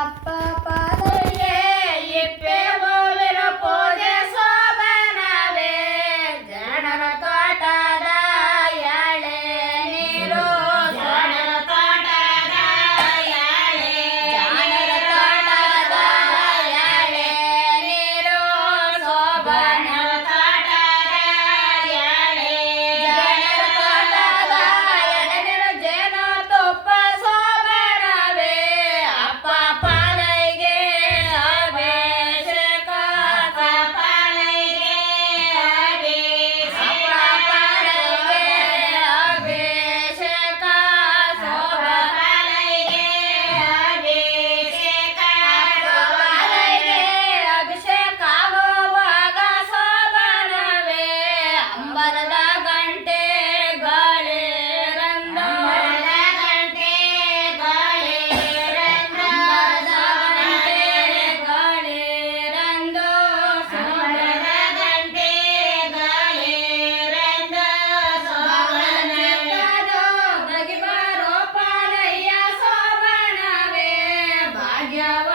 அப்பா பாதம் miraba